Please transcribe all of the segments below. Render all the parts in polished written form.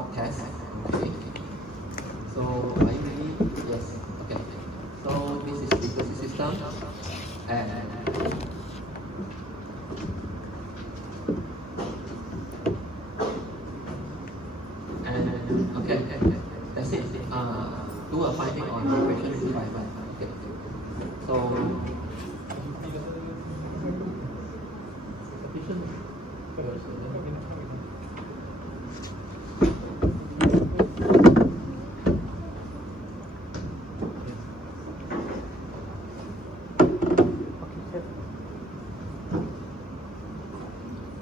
mock test. Okay. So are you ready? Yes. Okay. So this is legacy system and okay. That's it. Do a finding on equation 355. Okay. So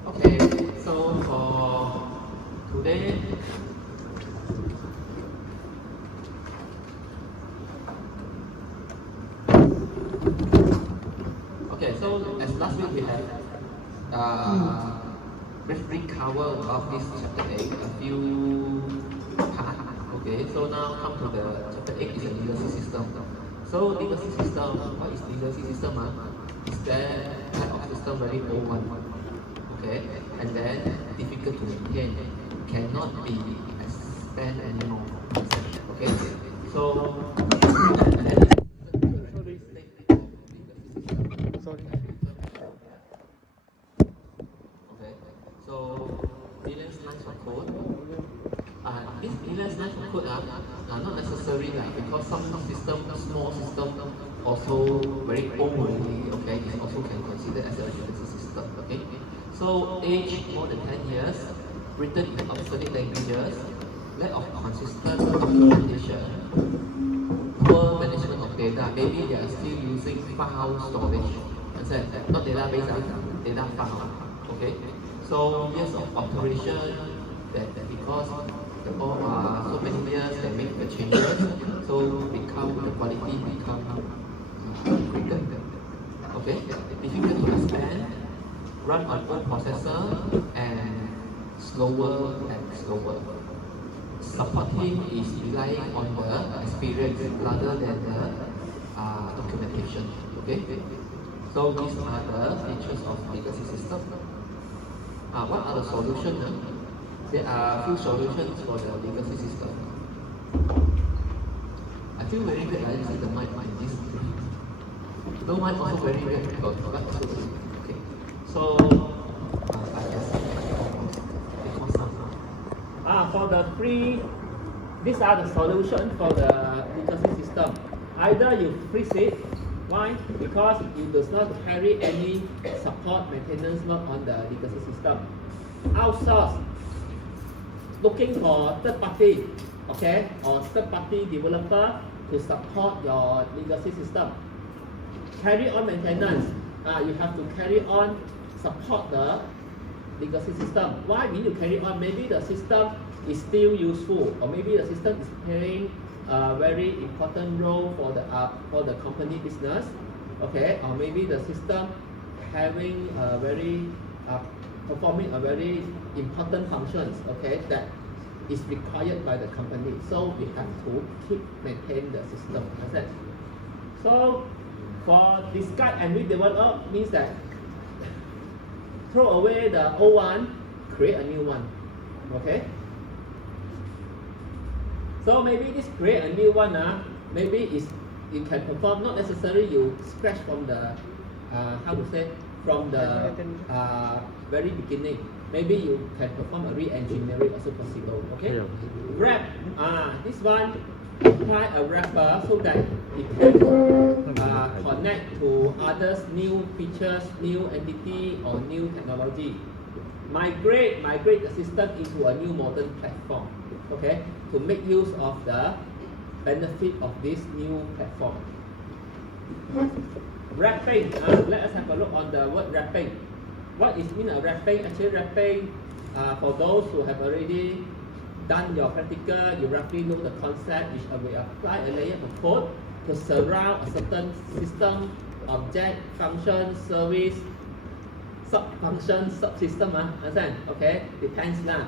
okay, so for today, okay, so as last week we have briefly covered of this chapter 8 a few parts. Okay, so now come to the chapter 8 is a legacy system. So legacy system, what is legacy system? Is that type of system very old one? Okay, and then difficult to maintain, cannot be expand anymore. Okay, so okay, so millions lines of code. These millions lines of code are not necessary because some system, small system, also very old already. Okay, it also can consider as a legacy system. Okay. So age more than 10 years, written in obsolete languages, lack of consistent documentation, poor management of data. Maybe they are still using file storage. Understand? Not database, data file. Okay. So years of operation that because so many years they make the changes, so the quality become quicker. Okay. Difficult to expand. Run on old processor and slower and slower. Supporting is relying on the experience rather than the documentation. Okay. So these are the features of legacy system. What are the solutions? There are few solutions for the legacy system. I feel very bad. I see the mic in this. No mic also very bad because okay. So, for the free, these are the solutions for the legacy system. Either you freeze it, why? Because it does not carry any support maintenance work on the legacy system. Outsource, looking for third party, okay, or third party developer to support your legacy system. Carry on maintenance, you have to carry on support the legacy system. Why we need to carry on? Maybe the system is still useful, or maybe the system is playing a very important role for the company business, okay, or maybe the system having a very performing a very important functions, okay, that is required by the company. So we have to keep maintain the system. Understand? So for discard and redevelop means that throw away the old one, create a new one. Okay? So maybe this create a new one, maybe it can perform, not necessarily you scratch from the, from the very beginning. Maybe you can perform a re-engineering also possible. Okay? Wrap, this one, apply a wrapper so that it can connect to others, new features, new entity or new technology. Migrate the system into a new modern platform, okay, to make use of the benefit of this new platform. Wrapping, let us have a look on the word wrapping. What is mean a wrapping? Actually, wrapping, for those who have already done your practical, you roughly know the concept, which will apply a layer of code to surround a certain system, object, function, service, sub-function, subsystem, understand? Okay, depends lah.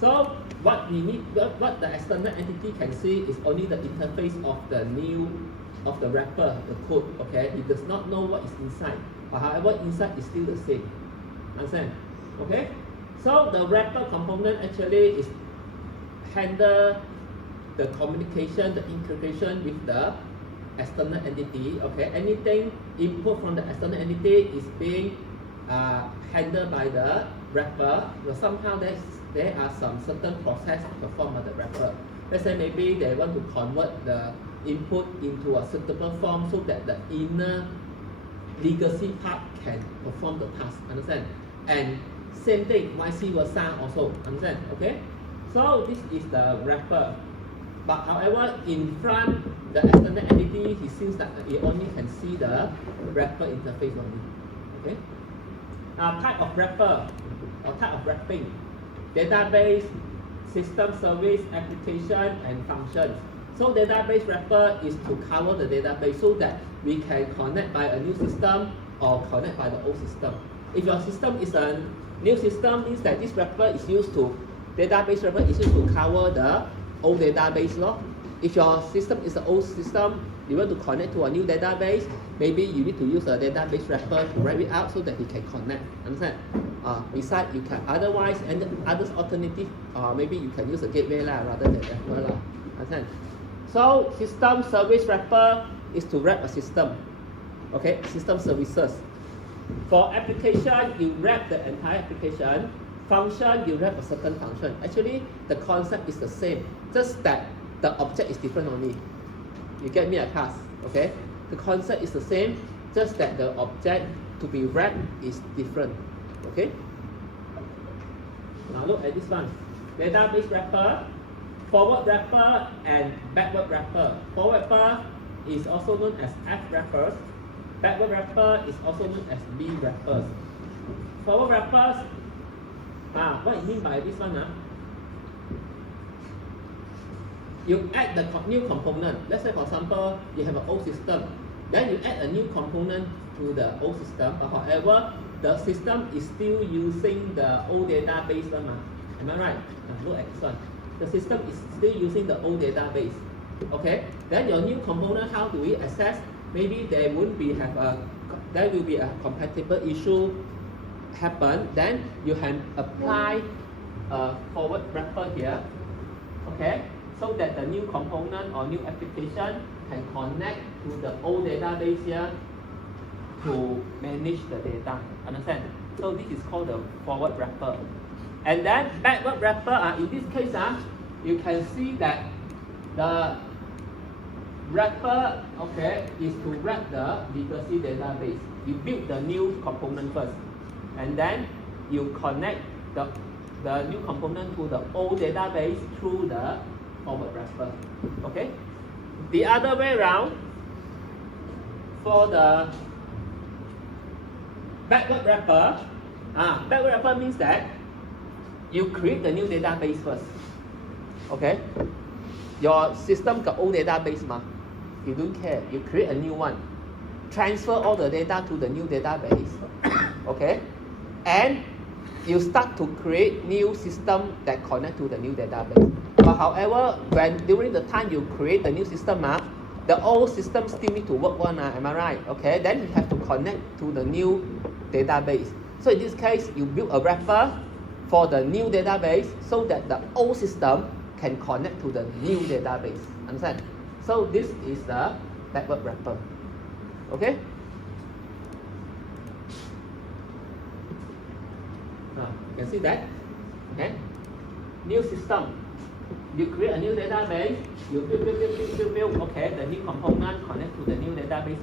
So what we need, what the external entity can see is only the interface of the wrapper, the code. Okay, it does not know what is inside, but however inside is still the same. Understand? Okay, so the wrapper component actually handle the communication, the integration with the external entity. Okay, anything input from the external entity is being handled by the wrapper. So somehow there are some certain process performed by the wrapper. Let's say maybe they want to convert the input into a suitable form so that the inner legacy part can perform the task. Understand? And same thing, vice versa also. Understand? Okay? So this is the wrapper. But however, in front, the external entity, it seems that it only can see the wrapper interface only. Okay? Type of wrapper or type of wrapping: database, system, service, application, and functions. So database wrapper is to cover the database so that we can connect by a new system or connect by the old system. If your system is a new system, means that this wrapper is used to, database wrapper is used to cover the old database law. If your system is an old system, you want to connect to a new database, maybe you need to use a database wrapper to wrap it out so that it can connect. Understand? Besides, you can otherwise, and others alternative, maybe you can use a gateway rather than wrapper. Understand? So system service wrapper is to wrap a system. Okay, system services. For application, you wrap the entire application. Function, you wrap a certain function. Actually, the concept is the same, just that the object is different only. You get me a class, okay? The concept is the same, just that the object to be wrapped is different, okay? Now look at this one. Database wrapper, forward wrapper, and backward wrapper. Forward wrapper is also known as F wrappers. Backward wrapper is also known as B wrappers. Forward wrappers, what I mean by this one? You add the new component. Let's say, for example, you have an old system. Then you add a new component to the old system. But however, the system is still using the old database one. Am I right? Look at this one. The system is still using the old database. Okay. Then your new component, how do we access? Maybe there will be a compatible issue happen. Then you can apply a forward wrapper here. Okay. So that the new component or new application can connect to the old database here to manage the data. Understand? So this is called the forward wrapper. And then backward wrapper, in this case, you can see that the wrapper, okay, is to wrap the legacy database. You build the new component first, and then you connect the new component to the old database through the forward wrapper. Okay? The other way around, for the backward wrapper, backward wrapper means that you create the new database first. Okay? Your system got old database, you don't care. You create a new one. Transfer all the data to the new database. Okay? And you start to create new system that connect to the new database. But however, during the time you create the new system, the old system still need to work one. Am I right? Okay? Then you have to connect to the new database. So in this case, you build a wrapper for the new database so that the old system can connect to the new database. Understand? So this is the backward wrapper. Okay? Now, you can see that. Okay? New system. You create a new database, you build, okay, the new component connect to the new database.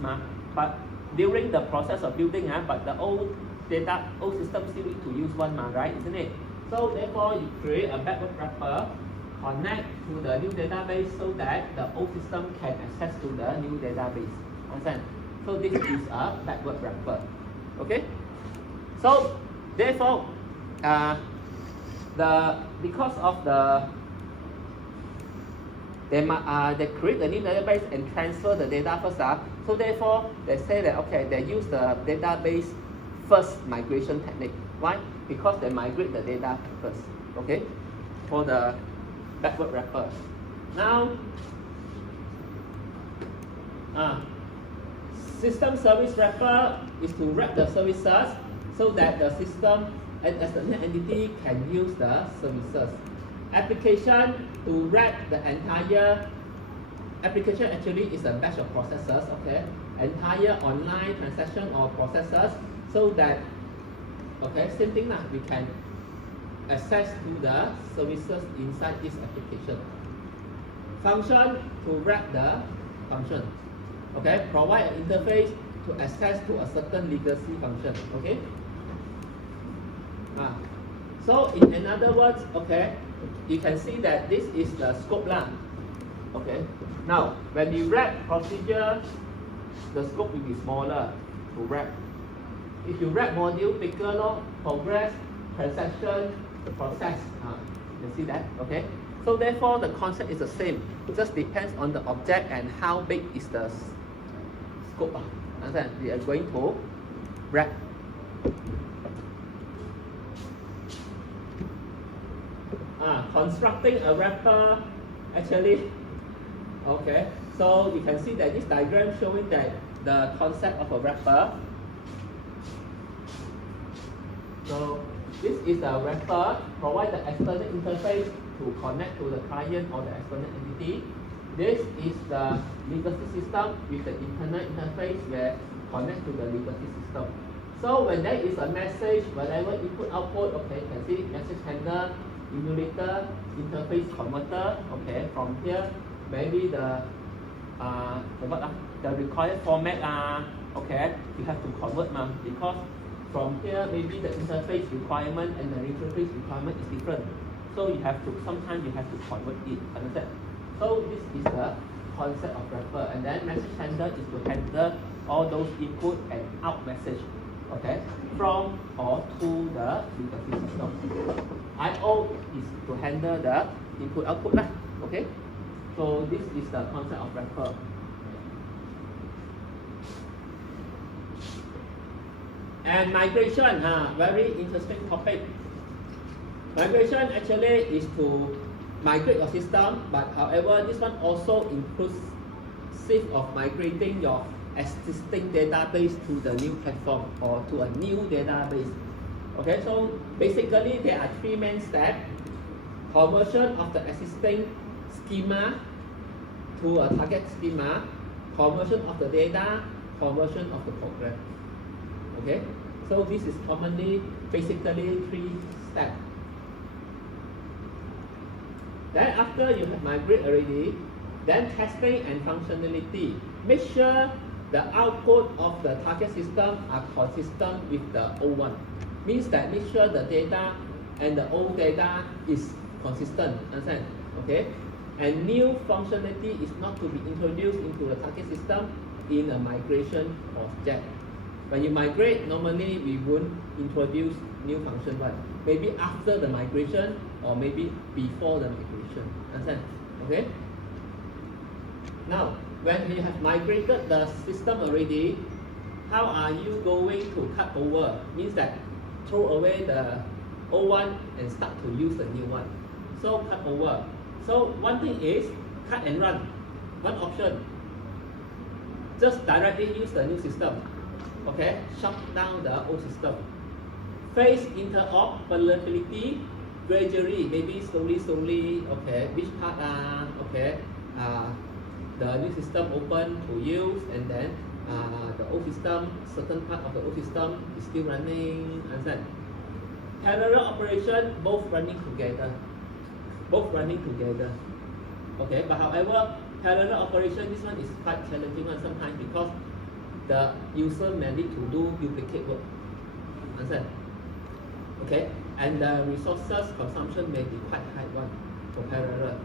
But during the process of building, but the old system still need to use one, right? Isn't it? So therefore, you create a backward wrapper, connect to the new database so that the old system can access to the new database. Understand? So this is a backward wrapper. Okay? So therefore, because of they create the new database and transfer the data first. So therefore, they say that okay, they use the database first migration technique. Why? Because they migrate the data first. Okay, for the backward wrapper. Now, system service wrapper is to wrap the services so that the system and as the entity can use the services. application to wrap the entire application actually is a batch of processes, okay, entire online transaction or processes, so that, okay, same thing lah, we can access to the services inside this application. Function to wrap the function, okay, provide an interface to access to a certain legacy function, okay. So in other words, okay, you can see that this is the scope lah. Okay. Now, when you wrap procedure, the scope will be smaller to wrap. If you wrap module, bigger lor, progress, transaction, the process. You see that? Okay. So therefore, the concept is the same. It just depends on the object and how big is the scope. Understand? We are going to wrap. Constructing a wrapper, actually, okay, so you can see that this diagram showing that the concept of a wrapper. So this is a wrapper, provide the external interface to connect to the client or the external entity. This is the legacy system with the internal interface where connect to the legacy system. So when there is a message, whatever input output, okay, you can see message handler, emulator, interface converter, okay, from here maybe the required format okay, you have to convert because from here maybe the interface requirement and the interface requirement is different, so you have to sometimes you have to convert it, understand? So this is the concept of wrapper, and then message handler is to handle all those input and out message, okay, from or to the legacy system. I/O is to handle the input output lah, okay. So this is the concept of wrapper. And migration, very interesting topic. Migration actually is to migrate your system, but however this one also inclusive of migrating your existing database to the new platform or to a new database. Okay, so basically there are three main steps: conversion of the existing schema to a target schema, conversion of the data, conversion of the program. Okay, so this is commonly basically three steps. Then after you have migrate already, then testing and functionality. Make sure the output of the target system are consistent with the old one. Means that make sure the data and the old data is consistent, understand? Okay? And new functionality is not to be introduced into the target system in a migration project. When you migrate, normally we won't introduce new function, but maybe after the migration or maybe before the migration, understand? Okay? Now, when you have migrated the system already, how are you going to cut over? Means that throw away the old one and start to use the new one. So cut over. So one thing is cut and run. One option. Just directly use the new system. Okay, shut down the old system. Phase interoperability gradually, maybe slowly. Okay, which part the new system open to use, and then the old system, certain part of the old system is still running, understand? Parallel operation, both running together. Okay, but however, parallel operation, this one is quite challenging one sometimes because the user may need to do duplicate work, understand? Okay, and the resources consumption may be quite high one for parallel.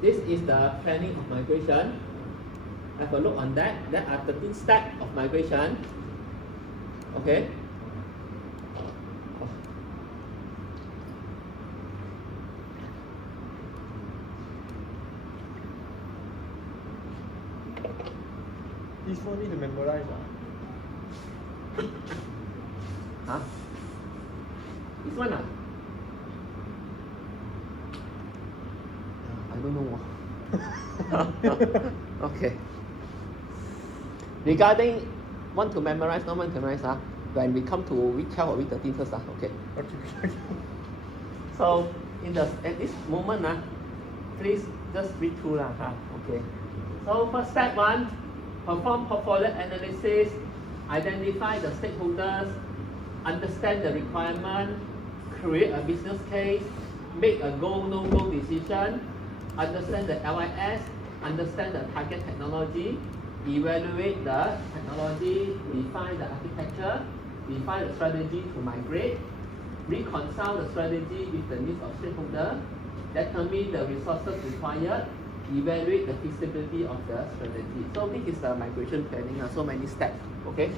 This is the planning of migration. Have a look on that. There are 13 steps of migration. Okay. This one need to memorize. This one I don't know. Okay. Regarding want to memorize, not want to memorize, when we come to week 12 or week 13 first. Okay. Okay. So at this moment, please just read through. Okay. So first step 1, perform portfolio analysis, identify the stakeholders, understand the requirement, create a business case, make a go, no-go decision, understand the LIS, understand the target technology, evaluate the technology, define the architecture, define the strategy to migrate, reconcile the strategy with the needs of stakeholders, determine the resources required, evaluate the feasibility of the strategy. So this is the migration planning, so many steps, okay?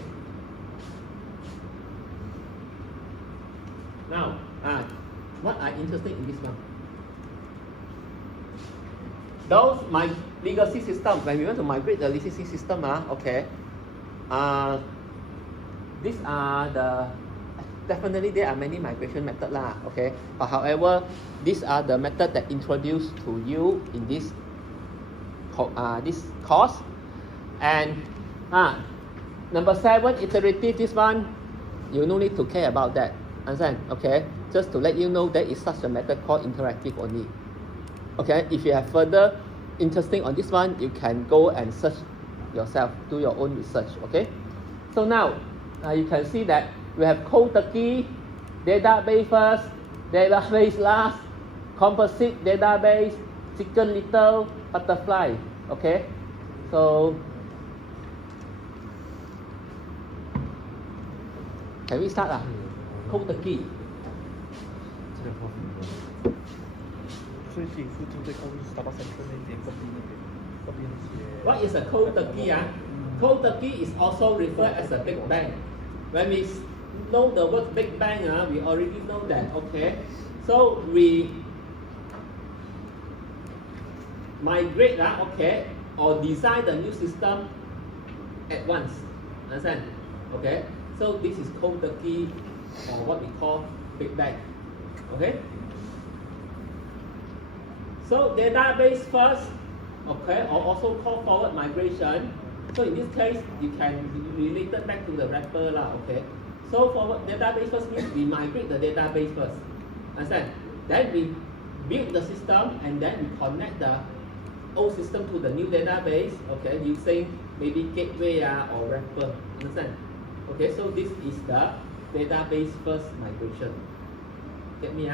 Now, what are interesting in this one? Those my legacy system, when we want to migrate the legacy system, okay, these are the, definitely there are many migration methods, okay, but however, these are the methods that introduced to you in this course. And number 7, iterative, this one, you no need to care about that, understand, okay, just to let you know there is such a method called interactive only. Okay, if you have further interesting on this one, you can go and search yourself, do your own research, okay? So now, you can see that we have cold turkey, database first, database last, composite database, chicken little, butterfly, okay? So, can we start? Cold turkey. 最近附近最靠近 Starbucks Central 那边，这边写。 What is a cold turkey? Cold turkey is also referred as a big bang. When we know the word big bang, we already know that, okay? So we migrate, okay, or design the new system at once. Understand? Okay? So this is cold turkey, or what we call big bang. Okay? So database first, okay, or also called forward migration. So in this case, you can relate it back to the wrapper, okay. So forward database first means we migrate the database first, understand? Then we build the system and then we connect the old system to the new database, okay, using maybe gateway or wrapper, understand? Okay, so this is the database first migration. Get me?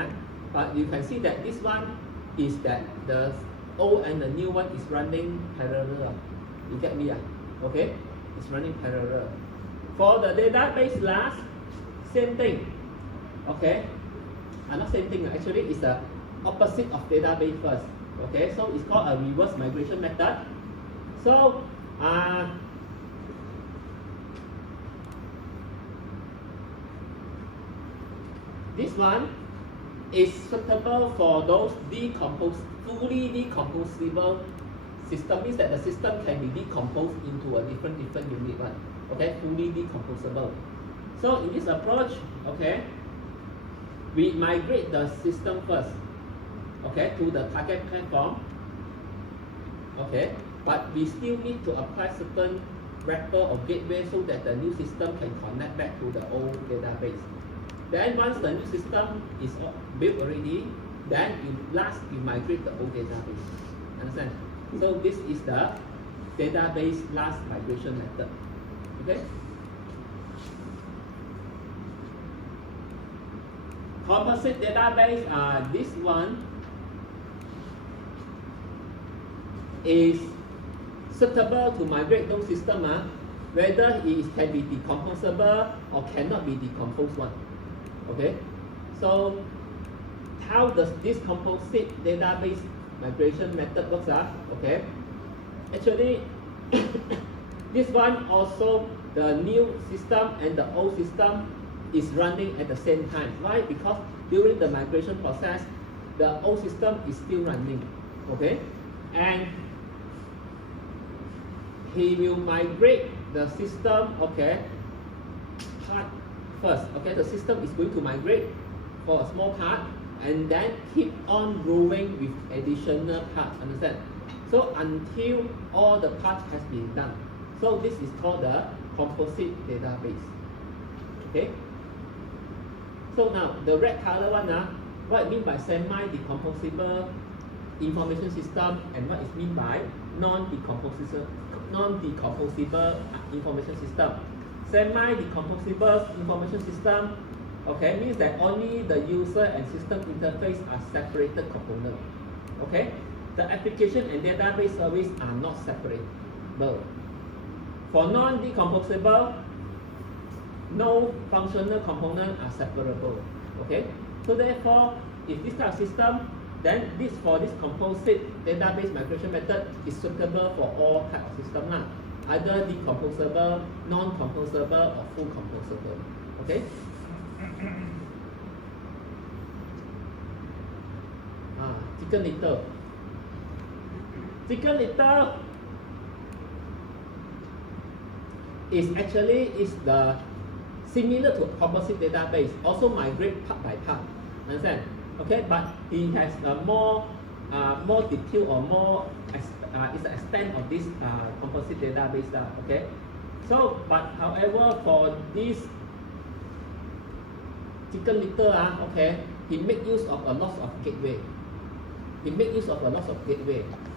But you can see that this one is that the old and the new one is running parallel. You get me? Okay? It's running parallel. For the database last, same thing. Okay? Not same thing, actually it's the opposite of database first. Okay? So it's called a reverse migration method. So, this one is suitable for those fully decomposable system. Means that the system can be decomposed into a different unit one. Okay, fully decomposable. So in this approach, okay, we migrate the system first, okay, to the target platform. Okay, but we still need to apply certain wrapper or gateway so that the new system can connect back to the old database. Then once the new system is built already, then you migrate the old database. Understand? So this is the database last migration method. Okay? Composite database, this one is suitable to migrate those systems, whether it can be decomposable or cannot be decomposed one. Okay, so how does this composite database migration method works? Okay, actually this one also, the new system and the old system is running at the same time. Why? Because during the migration process, the old system is still running. Okay, and he will migrate the system, okay, part first. Okay, the system is going to migrate for a small part and then keep on growing with additional parts. Understand? So until all the parts has been done. So this is called the composite database. Okay. So now the red color one, what it mean by semi-decomposable information system and what is mean by non-decomposable information system. Semi-decomposable information system, okay, means that only the user and system interface are separated components. Okay, the application and database service are not separable. For non-decomposable, no functional components are separable. Okay, so therefore, if this type of system, then for this composite database migration method is suitable for all type of system either decomposable, non-composable, or full composable. Okay. Chicken little. Chicken little is the similar to composite database, also migrate part by part. Understand? Okay, but it has a more detail or more is the extent of this composite database. Okay, so but however for this chicken little okay, it make use of a lot of gateway.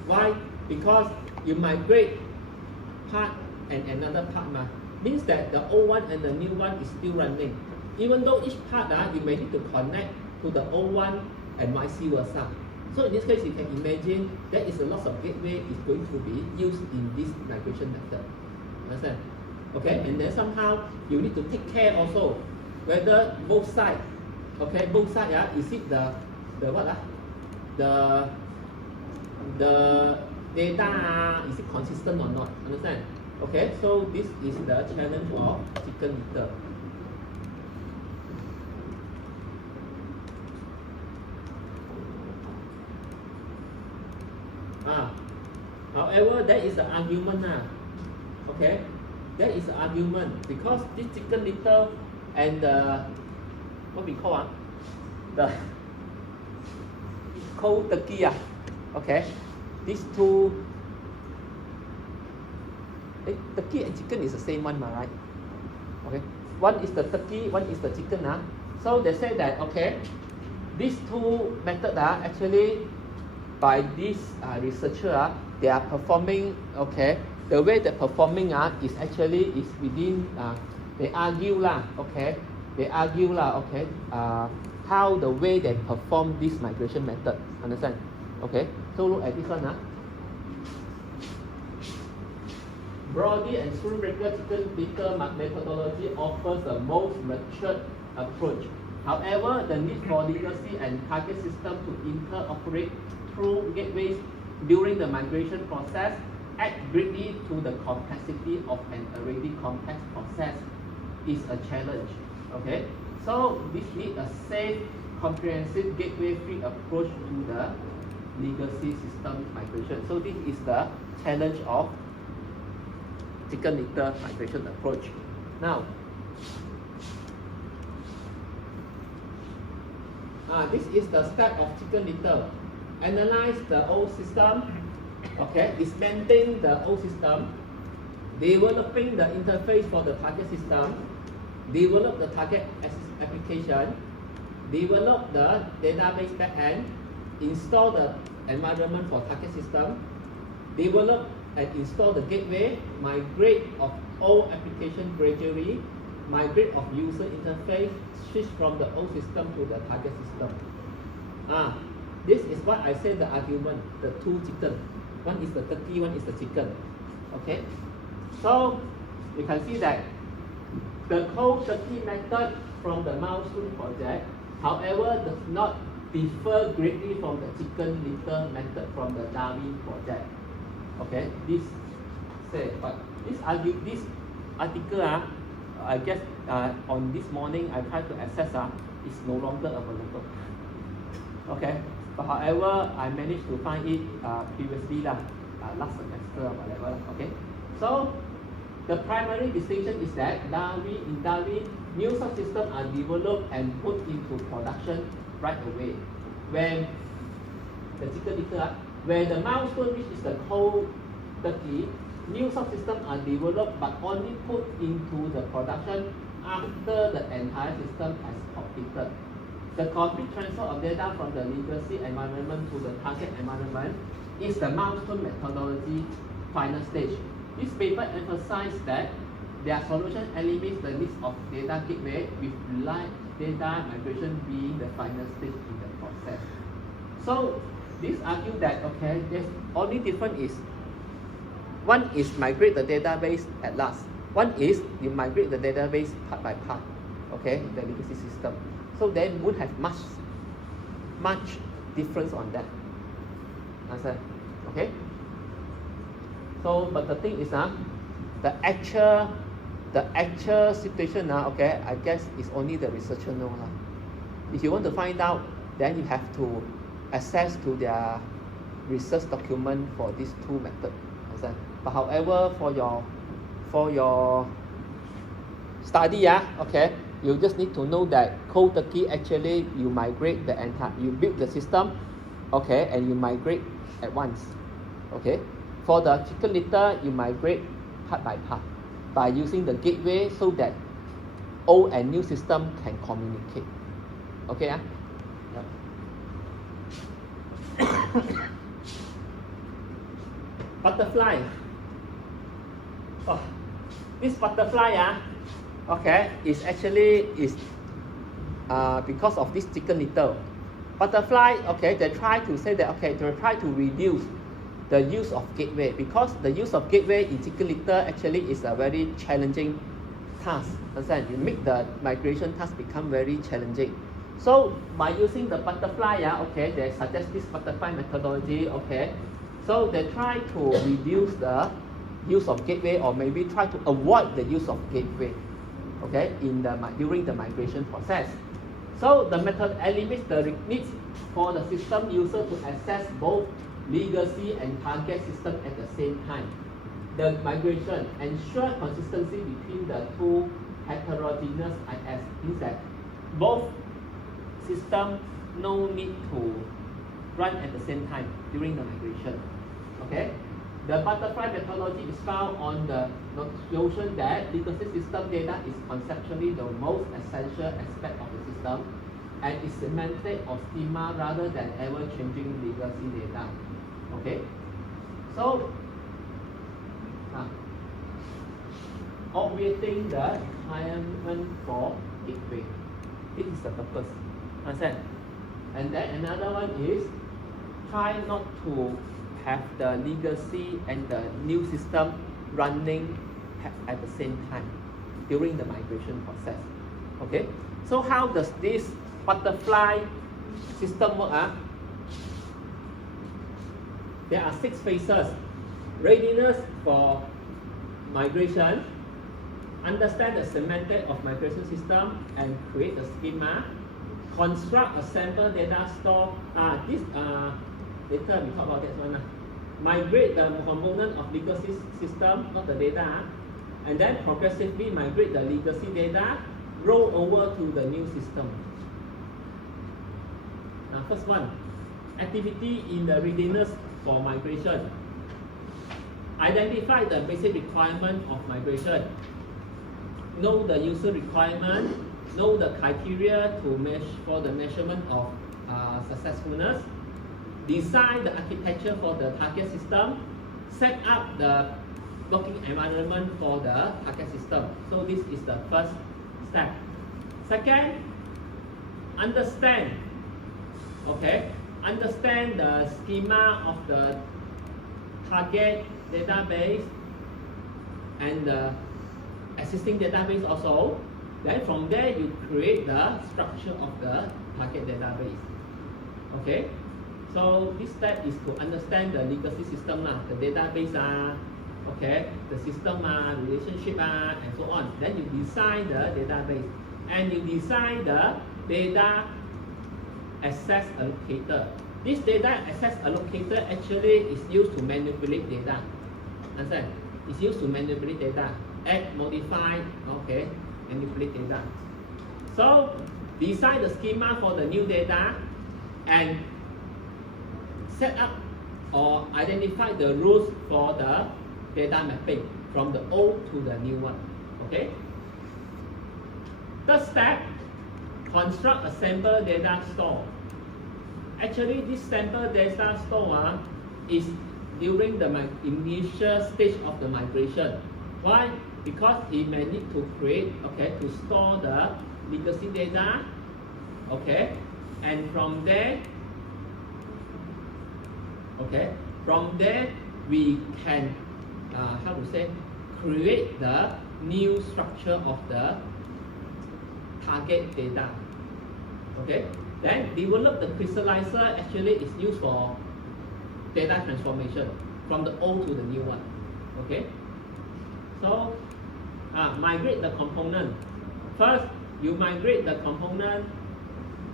Why? Because you migrate part and another part means that the old one and the new one is still running. Even though each part you may need to connect to the old one and vice versa. So in this case, you can imagine there is a lot of gateway is going to be used in this migration method. Understand? Okay, and then somehow you need to take care also whether both sides, okay, is it the what the data is it consistent or not? Understand? Okay, so this is the challenge of chicken little. However, there is an argument okay, there is an argument because this chicken little and the what we call the cold turkey okay, these two turkey and chicken is the same one right? Okay, one is the turkey, one is the chicken so they say that okay, these two methods actually by this researcher they are performing okay, the way they're performing is actually is within they argue okay, how the way they perform this migration method. Understand? Okay, so look at this one Brody and Schoenberger chicken little methodology offers the most matured approach. However, the need for legacy and target system to interoperate through gateways during the migration process add greatly to the complexity of an already complex process is a challenge. Okay, so this needs a safe, comprehensive gateway-free approach to the legacy system migration. So this is the challenge of chicken little migration approach. Now, this is the step of chicken little. Analyze the old system, okay, dismantling the old system, developing the interface for the target system, develop the target application, develop the database backend, install the environment for target system, develop and install the gateway, migrate of old application gradually, migrate of user interface, switch from the old system to the target system. This is what I said the argument, the two chicken. One is the turkey, one is the chicken. Okay, so you can see that the cold turkey method from the milestone project, however, does not differ greatly from the chicken little method from the Darwin project. Okay, this article I guess on this morning I tried to access is no longer available. Okay, but however I managed to find it previously last semester or whatever. Okay, so the primary distinction is that in Darwin, new subsystems are developed and put into production right away. When the chicken little, where the milestone which is the cold turkey, new subsystems are developed but only put into the production after the entire system has completed. The complete transfer of data from the legacy environment to the target environment is the milestone methodology final stage. This paper emphasizes that their solution eliminates the needs of data gateway with live data migration being the final stage in the process. So this argues that okay, there's only difference is one is migrate the database at last. One is you migrate the database part by part, okay, the legacy system. So they would have much difference on that. Understand? Okay. So, but the thing is, the actual situation now, okay, I guess is only the researcher know lah. If you want to find out, then you have to access to their research document for these two methods. Understand? But however, for your study, okay, you just need to know that cold turkey actually you migrate the entire, you build the system, okay, and you migrate at once, okay. For the chicken litter, you migrate part by part by using the gateway so that old and new system can communicate. Okay, Yep. Butterfly. Oh, this butterfly, okay, is actually because of this chicken litter. Butterfly, okay, they try to say that okay, they try to reduce the use of gateway because the use of gateway in chicken litter actually is a very challenging task. Understand? You make the migration task become very challenging. So by using the butterfly, okay, they suggest this butterfly methodology, okay. So they try to reduce the use of gateway or maybe try to avoid the use of gateway, okay, during the migration process. So the method eliminates the needs for the system user to access both legacy and target system at the same time. The migration ensures consistency between the two heterogeneous IS, means that both systems no need to run at the same time during the migration. Okay? The butterfly methodology is found on the notion that legacy system data is conceptually the most essential aspect of the system and is semantic or schema rather than ever-changing legacy data. Okay? So, obviating the requirement for gateway. This is the purpose. Understand? And then another one is try not to have the legacy and the new system running at the same time during the migration process. Okay? So how does this butterfly system work? There are 6 phases. Readiness for migration, understand the semantic of migration system and create a schema, construct a sample data store. Later we talk about that one. Migrate the component of legacy system, not the data, and then progressively migrate the legacy data, roll over to the new system. First one, activity in the readiness for migration. Identify the basic requirement of migration. Know the user requirement. Know the criteria for the measurement of successfulness. Design the architecture for the target system. Set up the blocking environment for the target system. So this is the first step. Second, understand. Okay, understand the schema of the target database and the existing database also. Then from there you create the structure of the target database. Okay, so this step is to understand the legacy system, the database, okay, the system, relationship, and so on. Then you design the database and you design the data access allocator. This data access allocator actually is used to manipulate data. Understand? It's used to manipulate data, add, modify, okay, manipulate data. So design the schema for the new data and set up or identify the rules for the data mapping from the old to the new one. Okay. Third step, construct a sample data store. Actually, this sample data store is during the initial stage of the migration. Why? Because he may need to create, okay, to store the legacy data, okay, and from there, okay, from there we can, how to say, create the new structure of the target data, okay. Then develop the crystallizer. Actually is used for data transformation from the old to the new one, okay. So migrate the component. First, you migrate the component,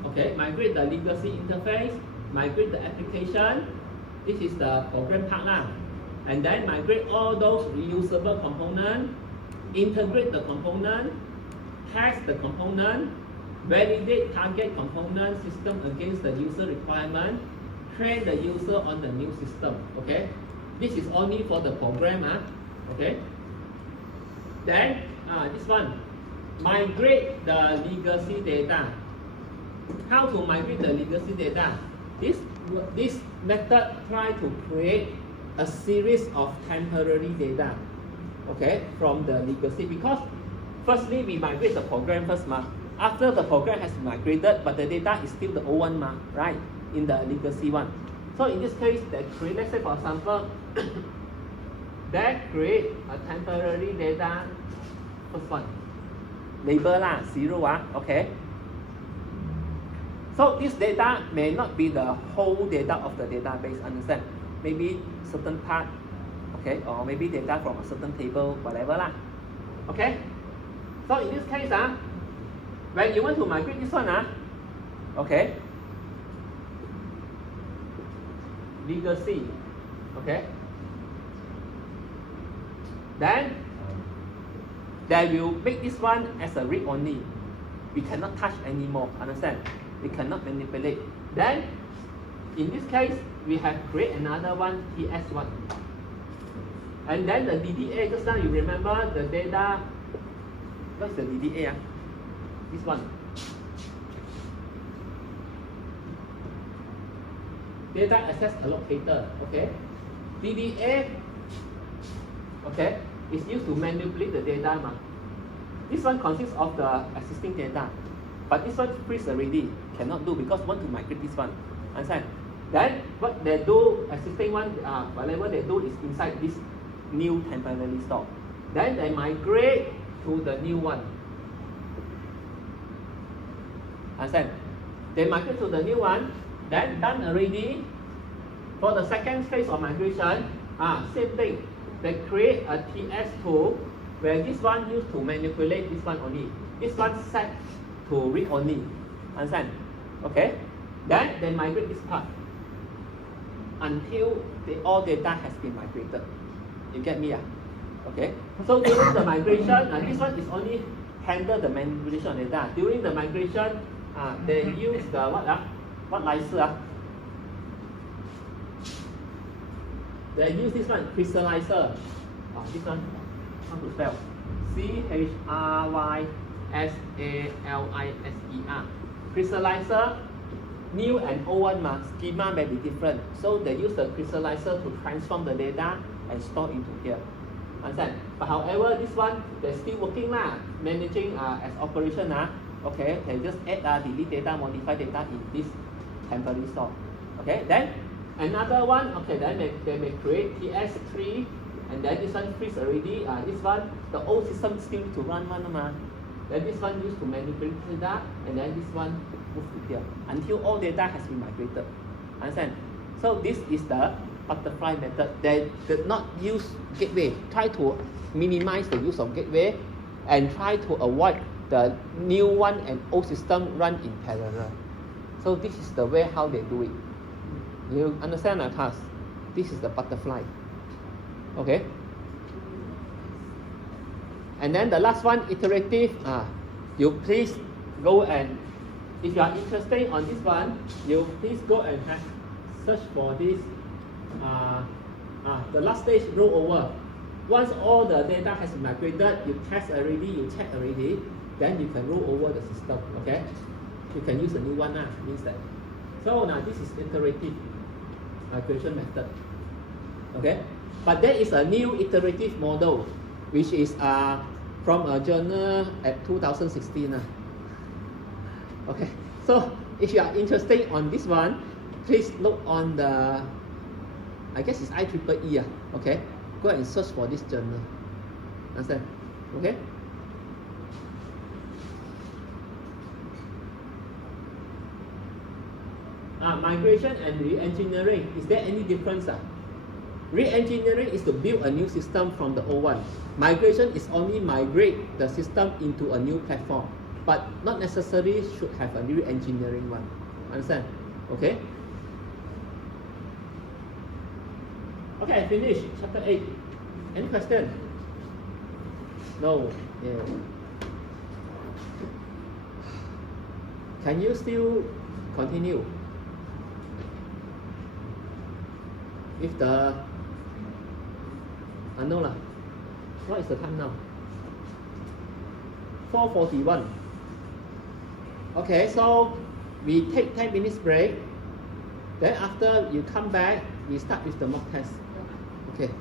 okay, migrate the legacy interface, migrate the application. This is the program part lah. And then migrate all those reusable components, integrate the component, test the component, validate target component system against the user requirement, train the user on the new system, okay. This is only for the program, okay. Then this one, migrate the legacy data. How to migrate the legacy data? This method try to create a series of temporary data, okay, from the legacy, because firstly we migrate the program first, after the program has migrated, but the data is still the old one, right, in the legacy one. So in this case, they create, let's say for example, they create a temporary data, first one, label 0, okay. So this data may not be the whole data of the database, understand? Maybe certain part, okay, or maybe data from a certain table, whatever lah, okay. So in this case, when you want to migrate this one, okay, legacy, okay, then they will make this one as a read only. We cannot touch anymore, understand? We cannot manipulate. Then in this case, we have create another one, TS1. And then the DDA, just now you remember the data, what's the DDA? This one. Data access allocator, okay. DDA, okay, is used to manipulate the data. This one consists of the existing data, but this one freeze already, cannot do because want to migrate this one. Understand? Then what they do, existing one, whatever they do is inside this new temporary store. Then they migrate to the new one. Understand? They migrate to the new one, then done already. For the second phase of migration, same thing. They create a TS2 where this one used to manipulate this one only. This one set to read only. Understand? Okay? Then they migrate this part until all data has been migrated. You get me? Okay? So during the migration, this one is only handle the manipulation of data. During the migration, they use the what license? They use this one, crystallizer. This one, how to spell? CHRYSALISER. Crystallizer, new and old one, schema may be different. So they use the crystallizer to transform the data and store into here. Understand? But however, this one, they're still working, managing as operation. Okay, they just add delete data, modify data in this temporary store. Okay, then another one, okay, then they may create TS3, and then this one freeze already. This one, the old system still to run one. Then this one used to manipulate data, and then this one move to here until all data has been migrated. Understand? So this is the butterfly method. They did not use gateway. Try to minimize the use of gateway, and try to avoid the new one and old system run in parallel. So this is the way how they do it. You understand, class? This is the butterfly. Okay. And then the last one, iterative. You please go and, if you are interested on this one, you please go and search for this. The last stage rollover. Once all the data has been migrated, you test already, you check already. then you can roll over the system, okay? You can use a new one, means that. So now this is iterative migration method, okay? But there is a new iterative model, which is from a journal at 2016. Okay, so if you are interested on this one, please look on the, I guess it's IEEE, okay? Go and search for this journal. Understand? Okay? Migration and re-engineering, is there any difference? Re-engineering is to build a new system from the old one. Migration is only migrate the system into a new platform, but not necessarily should have a re-engineering one. Understand? Okay? Okay, I finished chapter 8. Any question? No. Yeah. Can you still continue? If the no lah. What is the time now? 4:41. Okay, so we take 10 minutes break. Then after you come back, we start with the mock test. Okay.